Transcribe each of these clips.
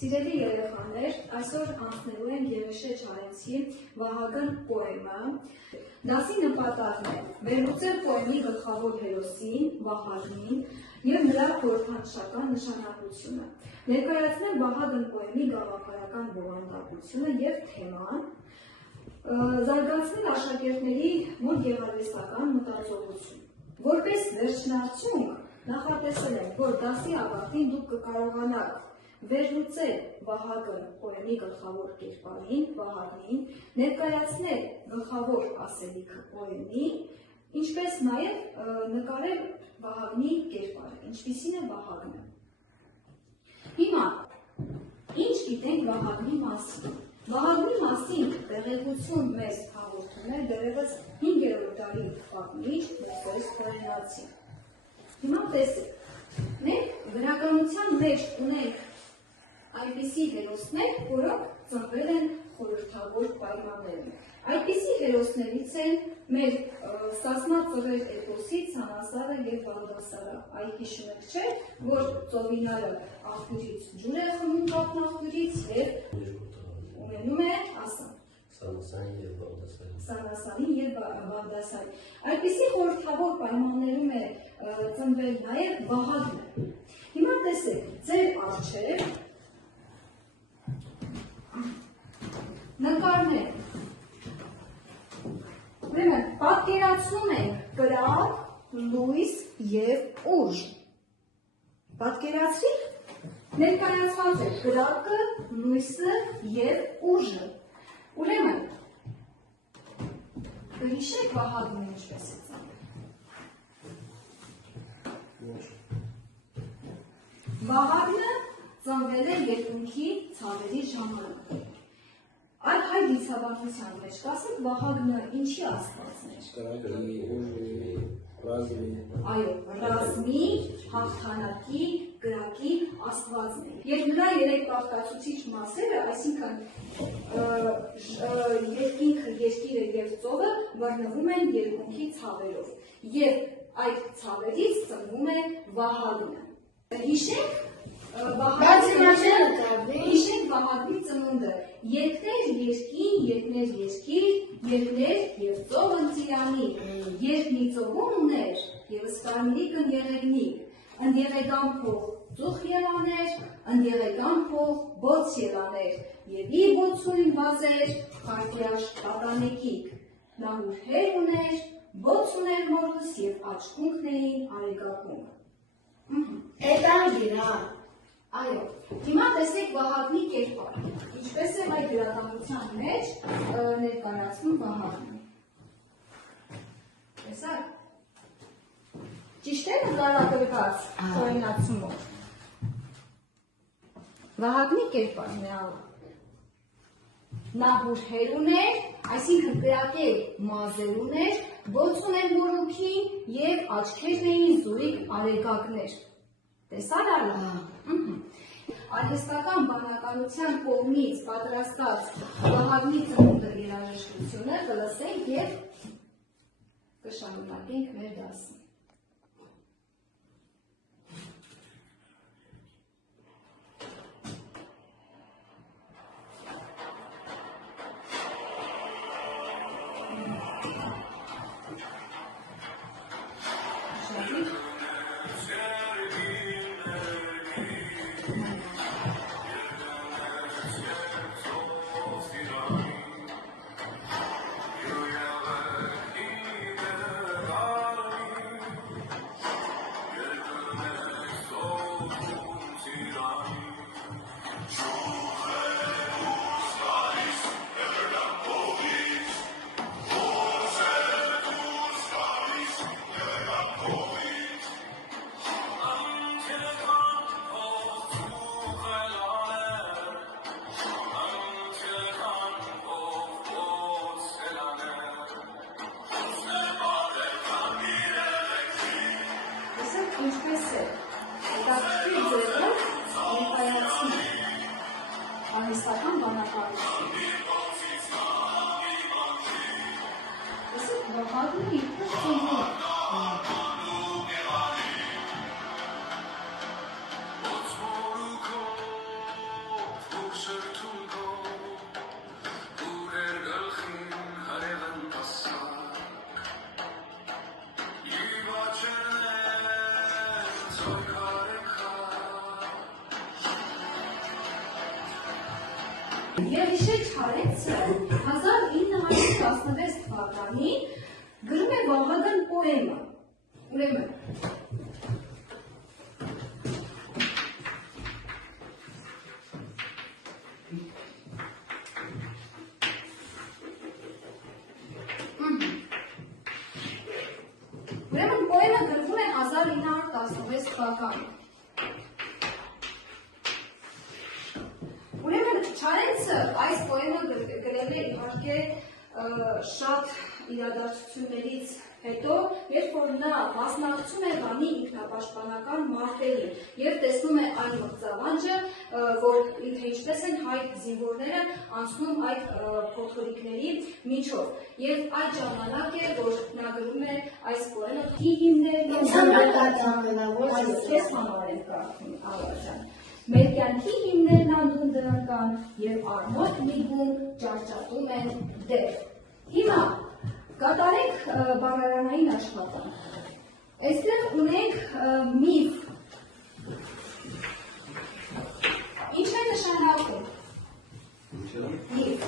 Սիրելի երեխաներ, այսօր անցնելու են Գերեշե Չարենցի Վահագն պոեմը։ Դասի նպատակն է վերլուծել պոեմի գլխավոր հերոսին, Վահագնին և նրա խորհրդանշական նշանակությունը, ներկայացնել Վահագն պոեմի գաղափարական բովանդակությունը և թեման, զարգացնել աշակերտների մոտ գեղարվեստական մտածողություն։ Որպես վերջնարդյունք նախատեսել եմ, որ դասի ավարտին դուք կկարողանաք վերլուծել Վահագն պոեմի գլխավոր կերպարին, Վահագնին, ներկայացնել գլխավոր ասելիքը պոեմին, ինչպես նաև նկարել Վահագնի կերպարը, ինչպիսին է Վահագնը։ Հիմա, ինչ գիտենք Վահագնի մասին։ Վահագնի մասին տեղեկություն մեզ հաղորդում է դեռևս 5-րդ դարի պատմիչ Մովսես Խորենացին։ Հիմա տեսեք, մենք գրականության մեջ ունենք այնպիսի հերոսներ, որոնք ծնվել են խորհրդավոր պայմաններում։ Այդպիսի հերոսներից են մեր Սասնա Ծռեր էպոսի Ցանասարը և Բաղդասարը։ Այ հիշում եք, չէ՞, որ Ծովինարը աղբյուրից ջուր է խմում կաթնաղբյուրից և ունենում է, ասա, Սանասարին և Բաղդասարին։ Այդպիսի խորհրդավոր պայմաններում է ծնվել նաև Վահագնը։ Հիմա տեսեք, ձեր առջև նկարներ։ Ուրեմն, պատկերացնում ենք կրակ, լույս և ուժ։ Պատկերացրի, ներկայացված է կրակը, լույսը և ուժը։ Ուրեմն, կհիշեք Վահագնը ինչպես է ծնվել։ Վահագնը ծնվել է երկնքի ցավերի ժամանակ։ Այդ հայ դիցաբանության մեջ կասեք Վահագնը ինչի աստվածն էր։ Այո, ռազմի, հաղթանակի, կրակի աստվածն է։ Եվ նրա երեք բաղկացուցիչ մասերը, այսինքն երկինքը, երկիրը և ծովը բռնվում են երկնքի ցավերով։ Եվ այդ ցավերից ծնվում է Վահագնը։ Հիշեք Վահագնի ծնունդը, երկներ երկին, երկներ երկիր, երկներ և ծով ընծիրանի, երկնի ծովում ուներ, և սկարմիրիկն եղեգնիկ, ընդեղեգան փող ծուխ ելաներ, ընդեղեգան փող բոց ելաներ, և իր բոցույն բազեր, խարտյաշ պատանեկիկ, նա հուրհեր ուներ, բոց ուներ մորուս և աչկունքն էին արեգակունք։ Էտան գիրան։ Այո, հիմա տեսեք Վահագնի կերպարը, ինչպես է այդ գրականության մեջ ներկայացնում Վահագնը։ Տեսա՞ք։ Ճիշտ է նկարագրված Խորենացումով։ Վահագնի կերպարն է նա հուրհեր ուներ, այսինքն կրակել մազեր ուներ, բոց ուներ մորուքին և աչքերն էին զուրիկ արեգակներ։ Տեսար ալա։ Արհեստական բանականության կողմից պատրաստած Վահագնի ծնունդը երաժշտությունը կլսենք և կշարունակենք մեր դասը։ Ինչպես է, հետաքրքիր ձևով ներկայացնում արհեստական բանականություն։ Տեսեք, Վահագնը ինքնը ծնվում է։ Երիշե Չարենցը 1916 թվականին գրում է Վահագն պոեմը, ուրեմն պոեմը գրվում է 1916 թվականին։ Ուրեմն Չարենցը այս պոեմը գրել է իհարկե շատ իրադարձություններից հետո, երբ որ նա մասնակցում է Վանի ինքնապաշտպանական մարտերին եւ տեսնում է այն մրցավանջը, որ թե ինչպես են հայ զինվորները անցնում այդ փոթորիկների միջով։ Եվ այդ ժամանակ է, որ նա գրում է այս պոեմը Մեր կյանքի հիմներն անդուն դրական և արմոտ միգում ճարճատում են դեր։ Հիմա կատարենք բառարանային աշխատանք։ Այստեղ ունենք միֆ։ Ինչ է նշանակում։ Միֆ։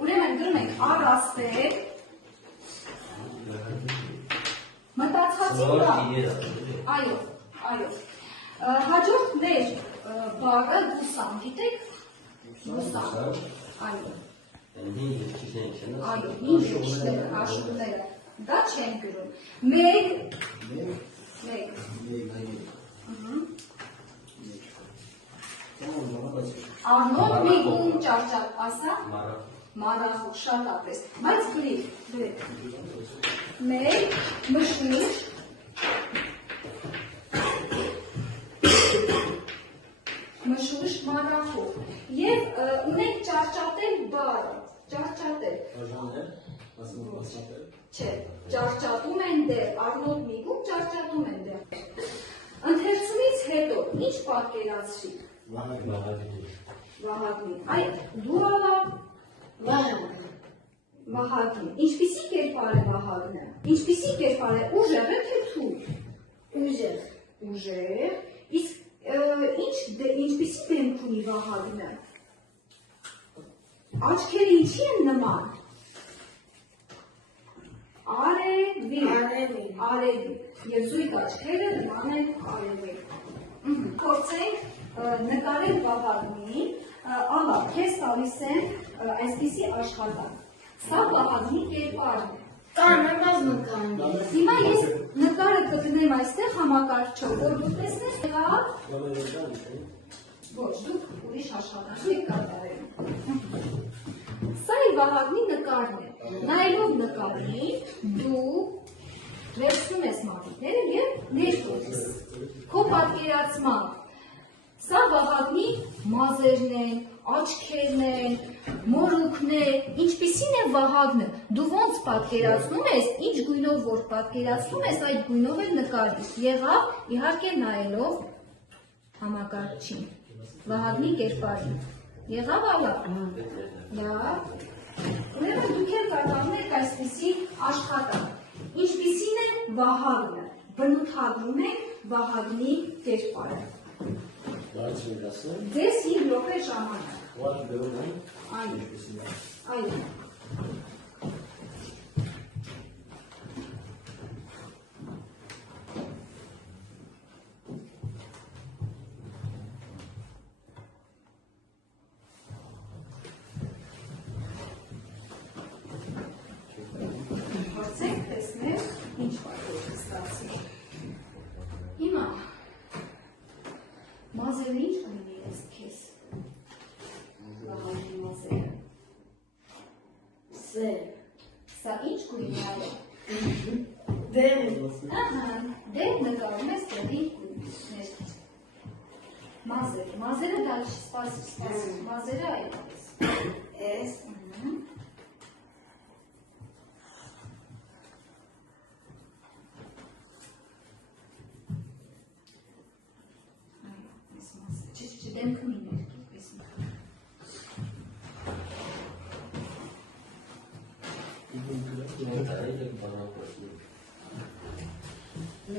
Ուրեմն գրում ենք առասպել, մտածածի բառ։ Այո։ Հաջորդ մեր բառը գուսան, գիտեք։ Գուսան, այո։ Այո, ինչ ուշները, աշուկները, դա չեն գրում։ Մեկ։ Արնոտ միգում ճարճատ, ասա։ Մարախու, շատ ապրես, բայց գրիք։ Մեկ, մշմիշ, մշուշ, մարախու, և ունենք ճարճատել բառը, ճարճատել, չէ, ճարճատում են դեր, Արնոտ միգում ճարճատում են դեր, ընթերցումից հետո, ինչ պատկերացրիք, Վահագնին, այդ դու ալա, Վահագին, ինչպիսի կերպար է Վահագնը, ինչպիսի կերպար է, ուժեղ է թե թույլ, ուժեղ, իսկ ինչպիսի դեմք ունի Վահագնը, աչքերը ինչի են նման, արևի, և զույգ աչքերը նման են արևի, փորձենք նկարել Վահագնին, ալա, քեզ տալիս են այսպիսի աշխատանք, սա Վահագնի կերպարն է, Հիմա ես նկարը կգնեմ այստեղ համակարգչով, որ դուք տեսնեք ոչ, դուք ուրիշ աշխատանք եք կատարել։ Սա իր Վահագնի նկարն է։ Նայելով նկարին, դու վերցնում ես մատիտները և ներկում ես։ Քո պատկերացմամբ սա Վահագնի մազերն են, աչքերն են, մորուքն է, ինչպիսին է Վահագնը, դու ոնց պատկերացնում ես, ինչ գույնով որ պատկերացնում ես, այդ գույնով էլ նկարվես, եղավ իհարկե նայելով համակարգչին, Վահագնի կերպարին, եղավ ալա, ուրեմն դուք էլ կատարում եք այսպիսի աշխատանք, ինչպիսին է Վահագնը, բնութագրում եք Վահագնի կերպարը, Ձեզ 5 րոպե ժամանակ։ Այո։ Փորձենք տեսնել ինչ պատկեր ստացի։ Հիմա մազերը ինչ կլինի ես քեզ, Վահագնի մազերը, սեր, սա ինչ գույն այո, դեր նկարում ես դերի գույններ, մազերը դա սպասի, մազերը այդպես, ես, դեմքը մի ներքև, պես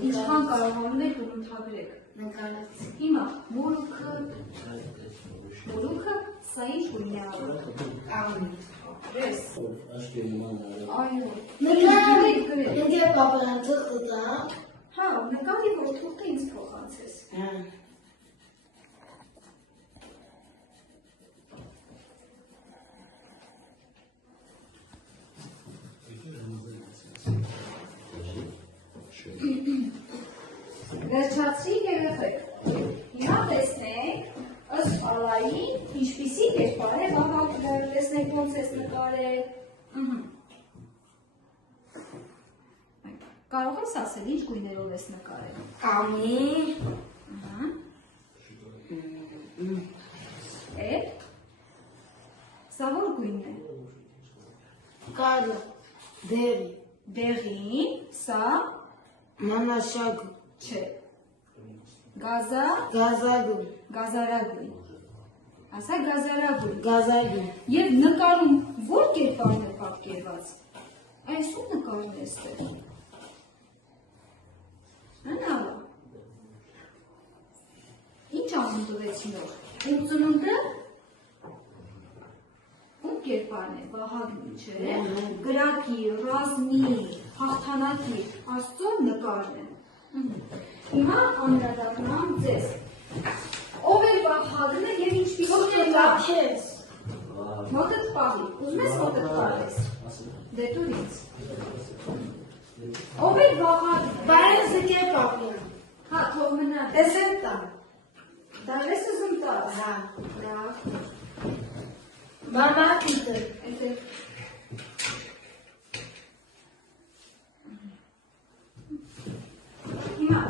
ինչքան կարողանում եք ու ընդհանրեք։ Հիմա մորուքը սա ինչ գույն է աղը։ Ես։ Այո։ Նկարի պապարանցը խտա։ Հա, նկարի որ թուղթը ինձ փոխանցես։ Վերջացրի երեխեք։ Հիմա տեսնենք ըստ Ալայի ինչպիսի կերպար է Վահագնը, տեսնենք ոնց ես նկարել։ Կարող ես ասել ինչ գույներով ես նկարել։ Կամի։ Էդ։ Սա որ գույն է։ Կարը։ Դերի։ Դեղին, սա Մանաշագ։ չէ։ Գազա, Գազագուն։ գազարագույն։ Ասա գազարագույն։ Գազագուն։ Եվ նկարում որ կերպարն է պատկերված։ Այս ու նկարն է ստեղ։ Անալա։ Ինչ անում տվեցին օր։ Ում ծնունդը։ Ում կերպարն է, Վահագնի, չէ։ Գրակի, ռազմի, հաղթանակի, Աստծո նկարն է։ Հիմա անդրադառնամ ձեզ։ Ով էր Վահագնը եւ ինչպիսի նկար։ Մոտդ պահի, ուզում ես մոտդ պահես։ Դե դու ինձ։ Ով էր Վահագնը։ Բայց զգե պապին։ Հա, թող մնա։ Տեսեմ տան։ Դարես ուզում տաս։ Հա։ Լավ։ Մամա պիտը։ Էդե։ Հիմա,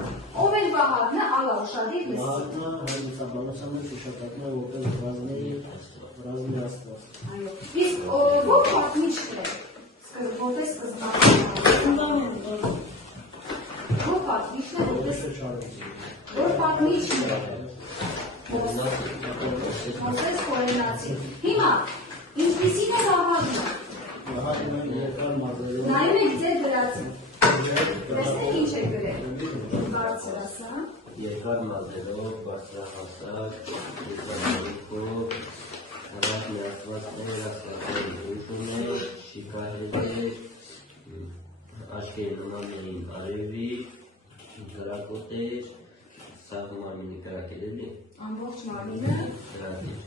ով էր Վահագնը, ալա ուշադիր լսի։ Վահագնը հայրենիցաբանության մեջ ուշադրում է որպես ռազմի աստված։ Այո։ Իսկ ո՞ր պատմիչն է։ Որպես սկզբնական։ Ո՞ր պատմիչն է, որպես որ պատմիչն է։ Խոսեց խորենացի։ Հիմա, ինչպիսին է Վահագնը։ Վահագնը երկար մազերով Նայում եք ձեր գրածին։ Տեսնեք ինչ է գրել։ Բարձր ասա։ Երկար մազերով, բարձրահասակ, երկարքով, հրաշ միացվածներ, աստվածներ ուժում է, շիկահեր, աչքեր նման էին արևի, հրակոտեր, սաղում ամինի կրակեր էլի, Ամբողջ մարմինը, կրակեր։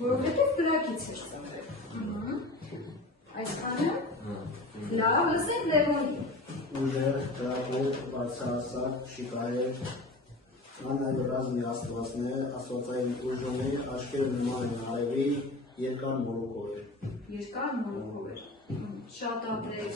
որովհետև կրակից էր ծնվել։ Այսքանը, լավ, լսենք Լևոնի։ ուժեր, կրակով, բարձրահասակ, շիկահեր, անայր ռազմի աստվածներ, աստվածային ուժում է, աչքերը նման են արևի, երկար մորուքով էր։ Երկար մոնոքով էր։ Շատ ապրել։